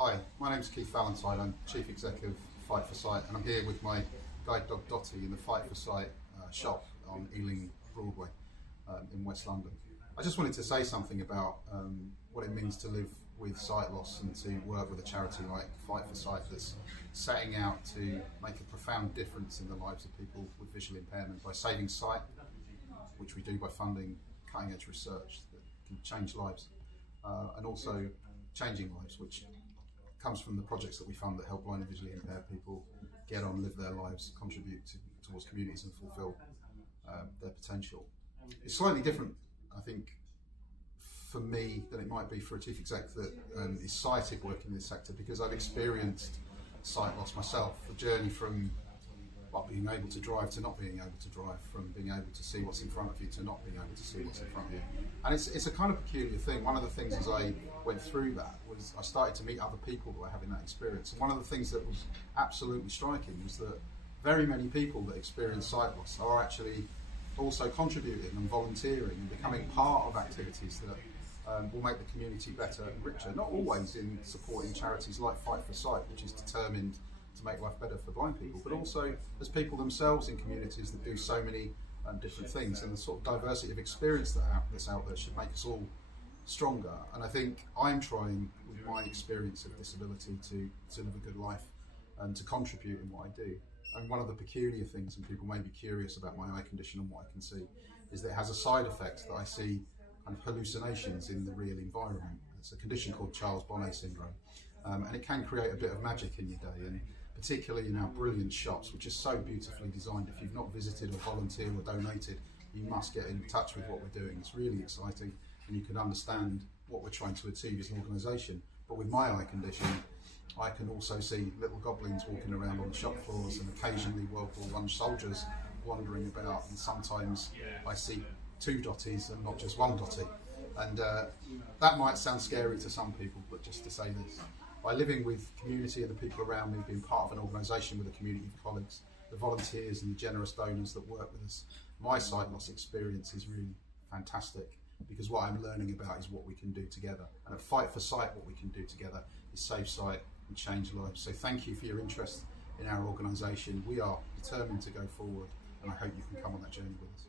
Hi, my name's Keith Valentine. I'm Chief Executive of Fight for Sight, and I'm here with my guide dog Dottie in the Fight for Sight shop on Ealing Broadway in West London. I just wanted to say something about what it means to live with sight loss and to work with a charity like Fight for Sight that's setting out to make a profound difference in the lives of people with visual impairment by saving sight, which we do by funding cutting edge research that can change lives, and also changing lives, which comes from the projects that we fund that help blind and visually impaired people get on, live their lives, contribute towards communities and fulfil their potential. It's slightly different, I think, for me than it might be for a chief exec that is sighted working in this sector, because I've experienced sight loss myself, the journey from being able to drive to not being able to drive, from being able to see what's in front of you to not being able to see what's in front of you. And it's a kind of peculiar thing. One of the things as I went through that was I started to meet other people that were having that experience. And one of the things that was absolutely striking was that very many people that experience sight loss are actually also contributing and volunteering and becoming part of activities that will make the community better and richer. Not always in supporting charities like Fight for Sight, which is determined to make life better for blind people, but also as people themselves in communities that do so many different things, and the sort of diversity of experience that's out there should make us all stronger. And I think I'm trying with my experience of disability to live a good life and to contribute in what I do. And one of the peculiar things, and people may be curious about my eye condition and what I can see, is that it has a side effect that I see kind of hallucinations in the real environment. It's a condition called Charles Bonnet syndrome, and it can create a bit of magic in your day, and particularly in our brilliant shops, which is so beautifully designed. If you've not visited or volunteered or donated, you must get in touch with what we're doing. It's really exciting, and you can understand what we're trying to achieve as an organisation. But with my eye condition, I can also see little goblins walking around on the shop floors, and occasionally World War I soldiers wandering about, and sometimes I see two Dotties and not just one Dottie. And that might sound scary to some people, but just to say this, by living with community and the people around me, being part of an organisation with a community of colleagues, the volunteers and the generous donors that work with us, my sight loss experience is really fantastic, because what I'm learning about is what we can do together. And at Fight for Sight, what we can do together is save sight and change lives. So thank you for your interest in our organisation. We are determined to go forward, and I hope you can come on that journey with us.